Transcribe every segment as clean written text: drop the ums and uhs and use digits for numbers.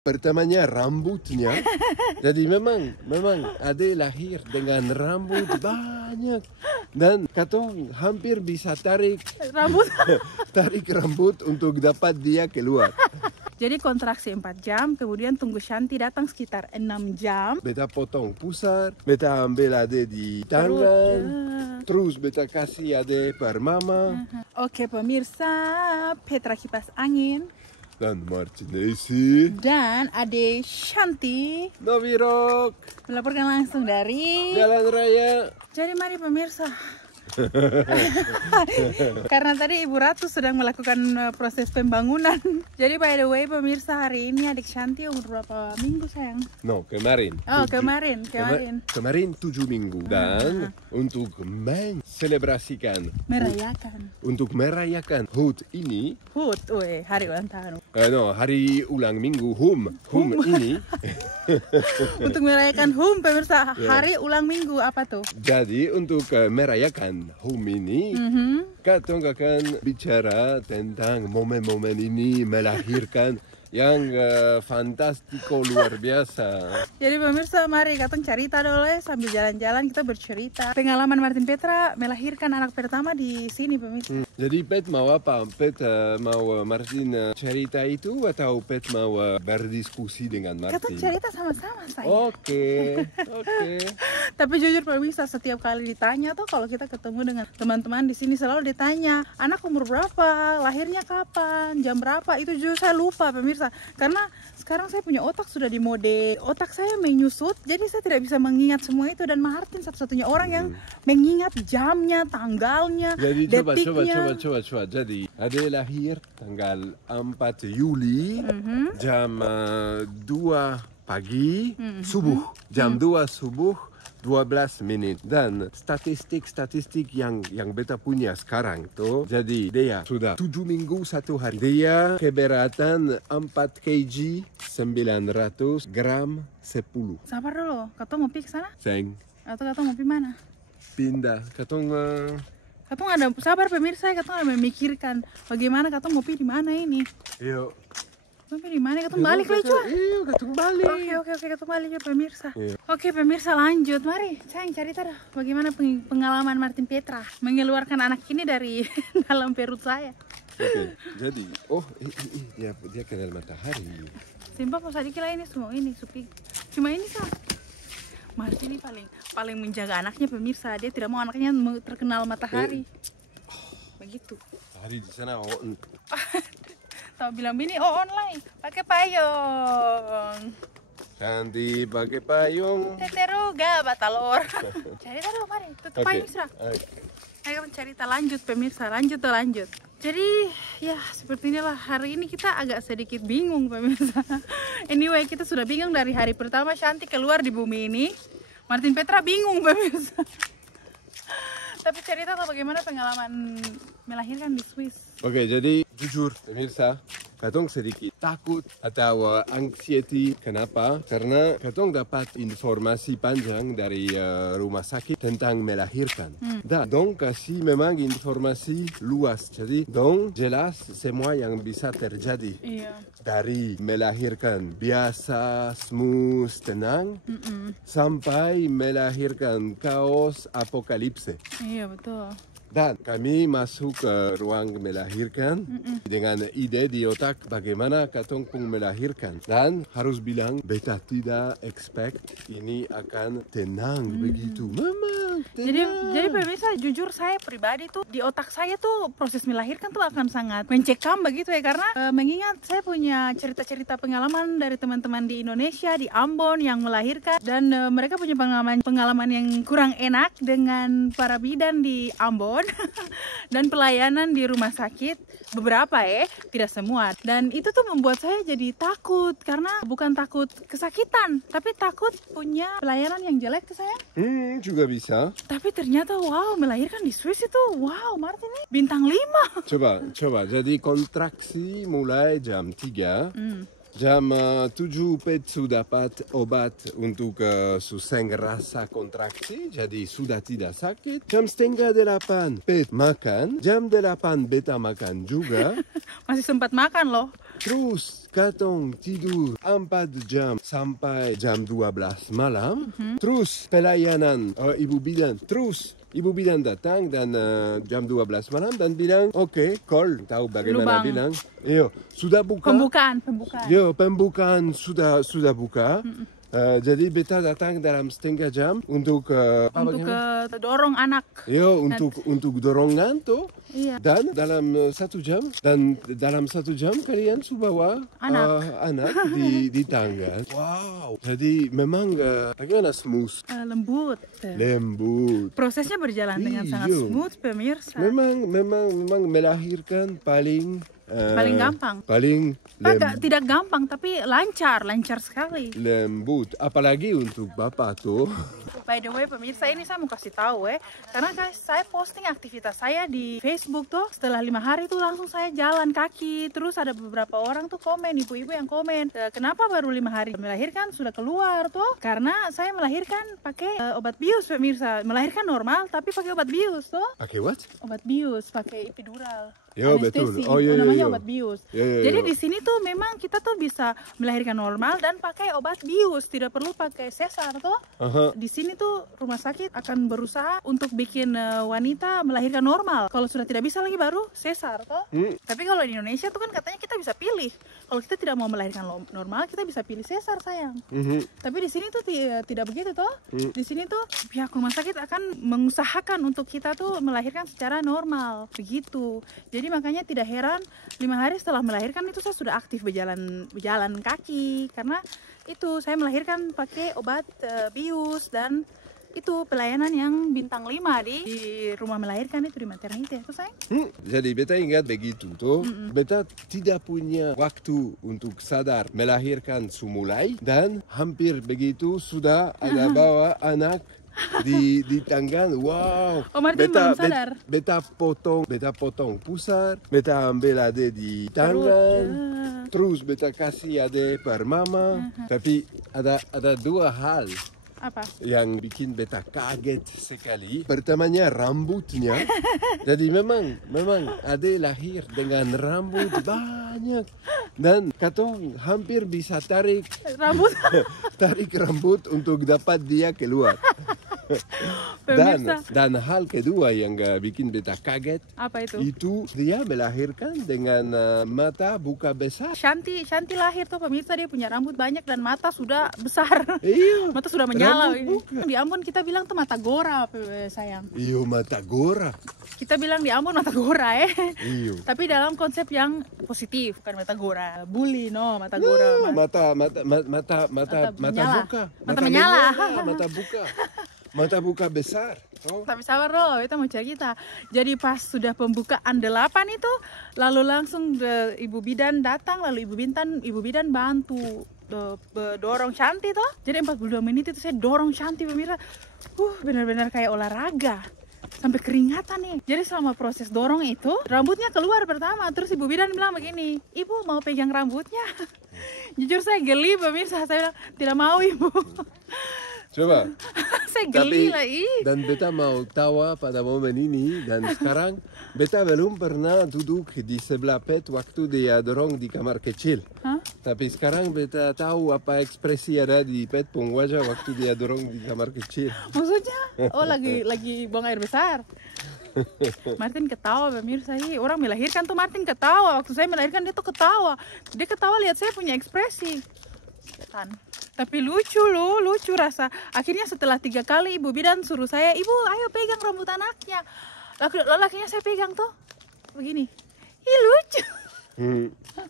Pertamanya rambutnya, jadi memang Ade lahir dengan rambut banyak dan katong hampir bisa tarik rambut untuk dapat dia keluar. Jadi kontraksi 4 jam, kemudian tunggu Shanti datang sekitar 6 jam. Beta potong pusar, beta ambil Ade di tangan, terus beta kasih Ade per mama. Oke pemirsa, Petra kipas angin. Dan Martinezi. Dan Ade Shanti. Novirok. Melaporkan langsung dari Jalan Raya. Jadi mari pemirsa. Karena tadi Ibu Ratu sedang melakukan proses pembangunan. Jadi by the way pemirsa, hari ini adik Shanti umur berapa minggu sayang? No, kemarin. Oh kemarin. Kemarin 7 minggu. Dan untuk menselebrasikan, untuk merayakan HUT ini. HUT, hari ulang tahun. Hari ulang minggu HUM ini. Untuk merayakan HUM pemirsa, hari ulang minggu apa tuh? Jadi untuk merayakan HUM ini, katong akan bicara tentang momen-momen ini melahirkan yang fantastiko luar biasa. Jadi pemirsa, mari katong cerita dulu ya, sambil jalan-jalan kita bercerita pengalaman Martin Petra melahirkan anak pertama di sini pemirsa. Jadi Pet mau apa? Pet mau Martin cerita itu atau Pet mau berdiskusi dengan Martin? Katong cerita sama-sama saya. Oke. Tapi jujur pemirsa, setiap kali ditanya tuh kalau kita ketemu dengan teman-teman di sini selalu ditanya, anak umur berapa, lahirnya kapan, jam berapa, itu justru saya lupa pemirsa. Karena sekarang saya punya otak sudah di mode otak saya menyusut, jadi saya tidak bisa mengingat semua itu, dan Martin satu-satunya orang yang mengingat jamnya, tanggalnya, jadi detiknya. coba. Jadi Ade lahir tanggal 4 Juli jam 2 pagi subuh, jam 2 subuh 12 menit. Dan statistik yang beta punya sekarang tuh, jadi dia sudah 7 minggu 1 hari. Dia keberatan 4 kg 900 gram 10. Sabar dulu, katong mau pergi ke sana? Seng. Atau katong mau pergi mana? Pindah. Katong ada sabar pemirsa, katong ada memikirkan bagaimana katong mau pergi di mana ini. Yuk. Tapi di mana katong balik lah cuy? Iya, katong balik. Oke, katong balik ya pemirsa. Iya. Oke pemirsa, lanjut. Mari, sayang cerita dah bagaimana pengalaman Martin Petra mengeluarkan anak ini dari dalam perut saya. Oke, jadi dia kenal matahari. Simpel pas sedikit lah ini semua ini supi. Cuma ini sah. Martin ini paling menjaga anaknya pemirsa. Dia tidak mau anaknya terkenal matahari. Begitu. Hari di sana Tahu bilang bini, online, pakai payung. Shanti pakai payung. Teteruga batalor. Cerita dong, mari. Tutup payung, Sra. Ayo cerita lanjut pemirsa, lanjut. Jadi ya seperti inilah, hari ini kita agak sedikit bingung pemirsa. Anyway, kita sudah bingung dari hari pertama Shanti keluar di bumi ini. Martin Petra bingung pemirsa. Tapi cerita atau bagaimana pengalaman melahirkan di Swiss? Oke, jadi jujur pemirsa, katong sedikit takut atau anxiety. Kenapa? Karena katong dapat informasi panjang dari rumah sakit tentang melahirkan. Dan dong kasih memang informasi luas. Jadi dong jelas semua yang bisa terjadi. Iya. Dari melahirkan biasa, smooth, tenang, sampai melahirkan kaos apokalipse. Iya, betul. Dan kami masuk ke ruang melahirkan dengan ide di otak bagaimana katong pun melahirkan. Dan harus bilang, beta tidak expect ini akan tenang begitu. Memang tenang. Jadi pemirsa, jujur saya pribadi tuh di otak saya tuh proses melahirkan tuh akan sangat mencekam begitu ya. Karena mengingat saya punya cerita-cerita pengalaman dari teman-teman di Indonesia, di Ambon yang melahirkan. Dan mereka punya pengalaman yang kurang enak dengan para bidan di Ambon. Dan pelayanan di rumah sakit beberapa tidak semua. Dan itu tuh membuat saya jadi takut, karena bukan takut kesakitan, tapi takut punya pelayanan yang jelek tuh saya. Juga bisa. Tapi ternyata wow, melahirkan di Swiss itu wow, Martin ini bintang 5. Coba. Jadi kontraksi mulai jam 3. Jam 7 Pet sudah dapat obat untuk suseng rasa kontraksi, jadi sudah tidak sakit. Jam 7:30 Pet makan, jam 8 beta makan juga. Masih sempat makan loh. Terus katong tidur 4 jam sampai jam 12 malam. Terus pelayanan ibu bidan. Terus ibu bidan datang dan jam 12 malam dan bilang, oke, call. Tahu bagaimana Lubang. bilang? Iyo, sudah buka. Pembukaan. Yo, pembukaan sudah buka. Jadi beta datang dalam setengah jam untuk Untuk dorong anak. Yo, untuk dorongan tuh. Iya. Dan dalam 1 jam kalian bawa anak di tangga. Wow. Jadi memang bagaimana smooth. Lembut. Lembut. Prosesnya berjalan dengan sangat Iyo. smooth, pemirsa. Memang melahirkan paling gampang. Paling Tidak gampang, tapi lancar sekali. lembut. Apalagi untuk bapak tuh. By the way, pemirsa, ini saya mau kasih tahu karena saya posting aktivitas saya di Facebook tuh. Setelah 5 hari tuh langsung saya jalan kaki. Terus ada beberapa orang tuh komen, ibu-ibu yang komen, kenapa baru 5 hari melahirkan sudah keluar tuh? Karena saya melahirkan pakai obat bius, pemirsa. Melahirkan normal tapi pakai obat bius tuh. Pakai what? Obat bius, pakai epidural. Yo, betul. Anestesi. Oh, iya, namanya iya. obat bius. Iya. Jadi di sini tuh memang kita tuh bisa melahirkan normal dan pakai obat bius, tidak perlu pakai sesar tuh. Di sini tuh rumah sakit akan berusaha untuk bikin wanita melahirkan normal. Kalau sudah tidak bisa lagi baru sesar tuh. Tapi kalau di Indonesia tuh kan katanya kita bisa pilih. Kalau kita tidak mau melahirkan normal, kita bisa pilih sesar, sayang. Tapi di sini tuh tidak begitu tuh. Di sini tuh pihak rumah sakit akan mengusahakan untuk kita tuh melahirkan secara normal, begitu. Jadi makanya tidak heran 5 hari setelah melahirkan itu saya sudah aktif berjalan kaki, karena itu saya melahirkan pakai obat bius dan itu pelayanan yang bintang 5 di rumah melahirkan itu di maternity itu, sayang. Jadi beta ingat begitu tuh. Beta tidak punya waktu untuk sadar melahirkan semulai dan hampir begitu sudah ada bawa anak di tangga. Wow. Oh, Martin belum sadar. Beta potong pusar, beta ambil ade di tangan. Terus beta kasih ade per mama. Tapi ada 2 hal Apa? yang bikin beta kaget sekali. Pertamanya rambutnya. Jadi memang ade lahir dengan rambut banyak dan katong hampir bisa tarik rambut untuk dapat dia keluar. Dan hal kedua yang bikin beta kaget, Apa itu? itu dia melahirkan dengan mata buka besar. Shanti lahir tuh, pemirsa, dia punya rambut banyak dan mata sudah besar. Iya. Mata sudah menyala. Rambut buka. Di Ambon kita bilang tuh mata gora, sayang. Iyo, mata gora. Kita bilang di Ambon mata gora Iyo. Tapi dalam konsep yang positif, bukan mata gora. Bully, no, mata gora. Mata menyala. buka. Mata menyala. Mata buka. Mata buka besar. Oh. Tapi sabar loh, kita mau cerita. Jadi pas sudah pembukaan 8 itu, lalu langsung ibu bidan datang, lalu ibu bidan bantu dorong Shanti toh. Jadi 42 menit itu saya dorong Shanti, pemirsa. Benar-benar kayak olahraga. Sampai keringatan nih. Jadi selama proses dorong itu, rambutnya keluar pertama. Terus ibu bidan bilang begini, ibu mau pegang rambutnya? Jujur saya geli, pemirsa. Saya bilang, tidak mau, ibu. Coba. Saya geli lah. Dan beta mau tawa pada momen ini. Dan sekarang beta belum pernah duduk di sebelah pet waktu dia dorong di kamar kecil. Tapi sekarang beta tahu apa ekspresi ada di pet pung wajah waktu dia dorong di kamar kecil. Maksudnya? Oh, lagi buang air besar. Martin ketawa, pemirsa. Orang melahirkan tuh Martin ketawa. Waktu saya melahirkan dia tuh ketawa. Dia ketawa lihat saya punya ekspresi. Setan. Tapi lucu rasa. Akhirnya setelah 3 kali ibu bidan suruh saya, ibu ayo pegang rambut anaknya. Lakinya saya pegang tuh begini. Lucu.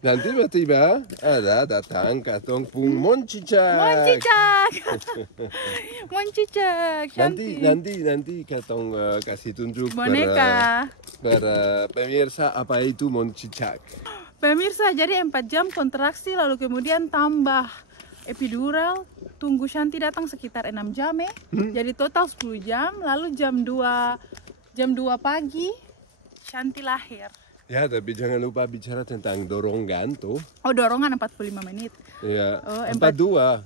Dan tiba-tiba ada datang katong pung moncicak. Moncicak. Nanti katong kasih tunjuk boneka per pemirsa apa itu moncicak. Pemirsa, jadi 4 jam kontraksi lalu kemudian tambah epidural, tunggu Shanti datang sekitar 6 jam Jadi total 10 jam, lalu jam 2 pagi Shanti lahir. Ya, tapi jangan lupa bicara tentang dorongan tuh. Oh, dorongan 45 menit. Ya, Oh, 42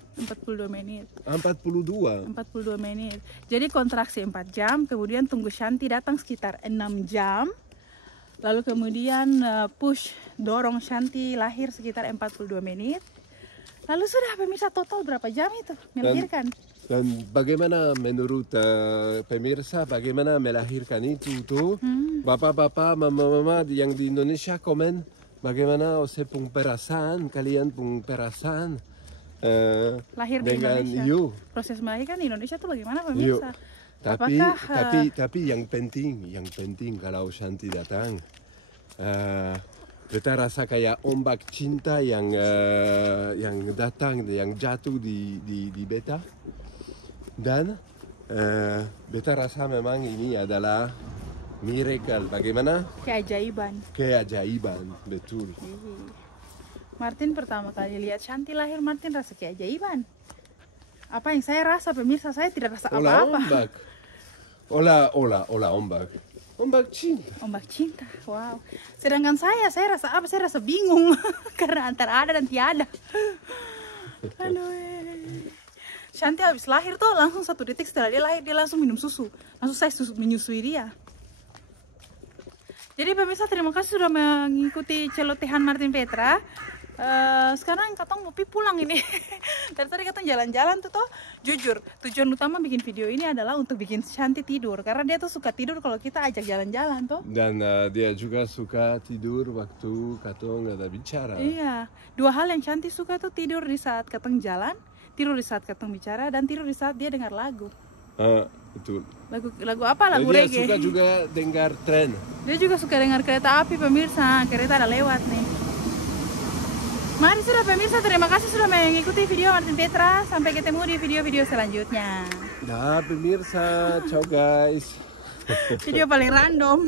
menit. 42 menit. Jadi kontraksi 4 jam, kemudian tunggu Shanti datang sekitar 6 jam. Lalu kemudian push, dorong Shanti lahir sekitar 42 menit. Lalu sudah pemirsa, total berapa jam itu melahirkan? Dan bagaimana menurut pemirsa, bagaimana melahirkan itu tuh? Bapak-bapak, mama-mama yang di Indonesia komen, bagaimana pung perasaan, kalian pung perasaan Lahir di dengan Indonesia. Proses melahirkan di Indonesia tuh bagaimana pemirsa? Tapi yang penting kalau Shanti datang, kita rasa kayak ombak cinta yang datang, yang jatuh di beta. Dan beta rasa memang ini adalah miracle. Bagaimana? Keajaiban, betul. Martin pertama kali lihat Shanti lahir, Martin rasa keajaiban. Apa yang saya rasa pemirsa, saya tidak rasa apa-apa. Olah ombak. Ombak cinta. Ombak cinta, wow. Sedangkan saya rasa apa? Saya rasa bingung karena antara ada dan tiada. Aduh. Shanti habis lahir tuh langsung 1 detik setelah dia lahir dia langsung minum susu. Langsung saya menyusui dia. Jadi pemirsa, terima kasih sudah mengikuti celotehan Martin Petra. Sekarang katong mau pulang ini. Dari tadi katong jalan-jalan tuh toh. Jujur, tujuan utama bikin video ini adalah untuk bikin Shanti tidur. Karena dia tuh suka tidur kalau kita ajak jalan-jalan tuh. Dan dia juga suka tidur waktu katong ada bicara. Iya, 2 hal yang Shanti suka tuh tidur di saat katong jalan, tidur di saat katong bicara, dan tidur di saat dia dengar lagu. Betul. Lagu apa? Lagu reggae. Dia suka juga dengar tren. Dia juga suka dengar kereta api pemirsa. Kereta ada lewat nih. Mari sudah pemirsa, terima kasih sudah mengikuti video Martin Petra. Sampai ketemu di video-video selanjutnya. Nah pemirsa, ciao guys. Video paling random.